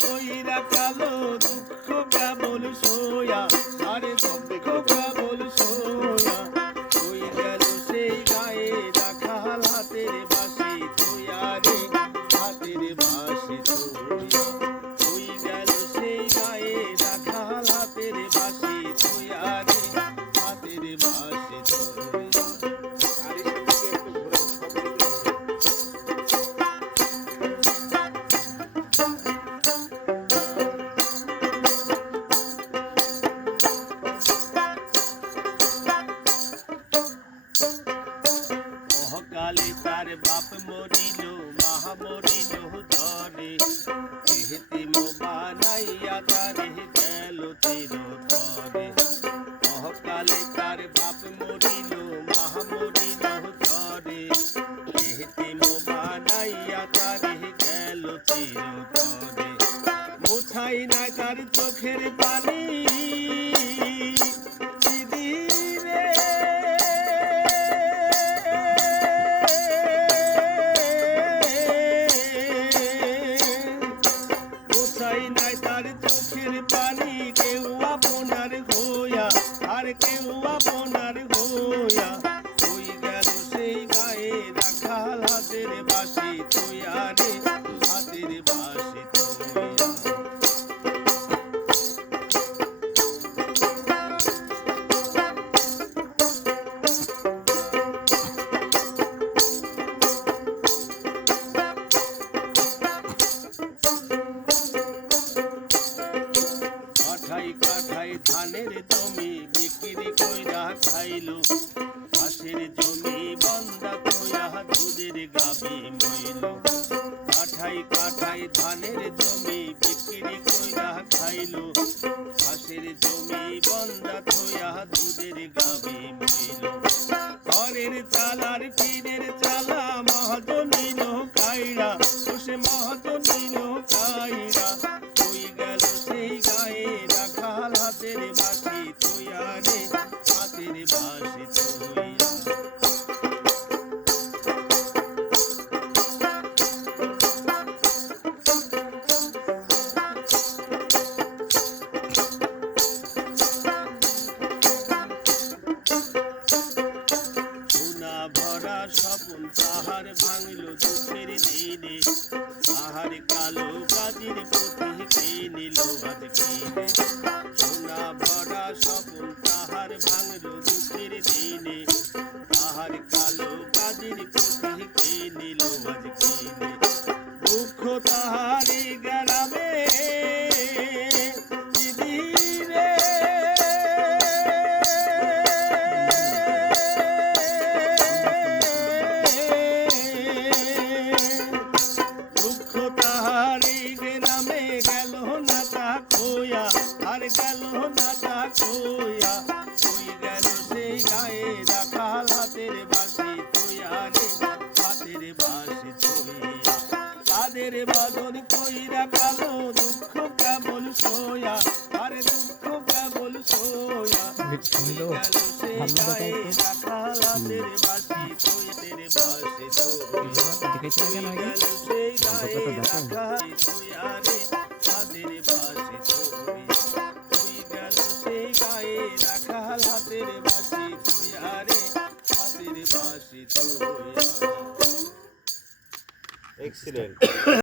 কইরা কালো দুঃখ কেবল সোয়া, আরে দুঃখ কেবল সোয়া। কই গেল সেই গায়ে রাখাল হাতের বাঁশি থইয়া রে, হাতের বাঁশি থইয়া। কই গেল সেই গায়ে রাখাল হাতের বাঁশি থইয়া রে, হাতের বাঁশি থইয়া। কালে তার বাপ মরিল, মা মরিল জ্বরে, এহেতে বানাইয়া তারে গেল চিরতরে। অহকালে তার বাপ মরিল, মা মরিল জ্বরে, এহেতে বানাইয়া তারে গেল চিরতরে। মুছাই নাই তার চোখের পানি, নাই তার চোখের পানি। কেউ আপনার হইয়া, আর কেউ আপনার হইয়া। কই গেল সেই গায়ে রাখাল হাতের বাঁশি থইয়া রে, হাতের বাঁশি থইয়া। কাঠাই ধানের জমি বিক্রি কইরা খাইলো, ঘাসের জমি বন্ধা কইরা দুধের গাবি মইল। কাঠাই ধানের জমি বিক্রি কইরা খাইলো, ঘাসের জমি বন্ধা কইরা দুধের গাবি মইল। ঘরের চালার পীরের চালা মহাজনী কাইরা, সে মহাজনী কাইরা। কই গেল সেই গায়ে রাখাল হাতের বাঁশি থইয়া রে, হাতের বাঁশি থইয়া। সোনা ভরা স্বপন তাহার ভাঙল দুঃখের দিনে, তাহার কালো গাজির পথিকে নিল আজকে। সোনা ভরা স্বপন তাহার ভাঙল দুঃখের দিনে, তাহার কালো গাজির পথিকে নিল আজকে। দুঃখ তাহারি গ্রামে আর গেল না তা কইয়া। কই গেল সেই গায়ে রাখাল হাতের বাঁশি থইয়া রে, হাতের বাঁশি থইয়া। তাদের বাদন কইরা কালো দুঃখ কেবল সোয়া, আরে দুঃখ কেবল সোয়া। কই গেল সেই গায়ে রাখাল হাতের বাঁশি থইয়া, হাতের বাঁশি থইয়া। কই গেল সেই গায়ে রাখাল থইয়া রে, হাতের বাঁশি থইয়া। সেই গায়ে রাখাল হাতের বাঁশি থইয়া রে, হাতের বাঁশি থইয়া। এক্সিলেন্ট।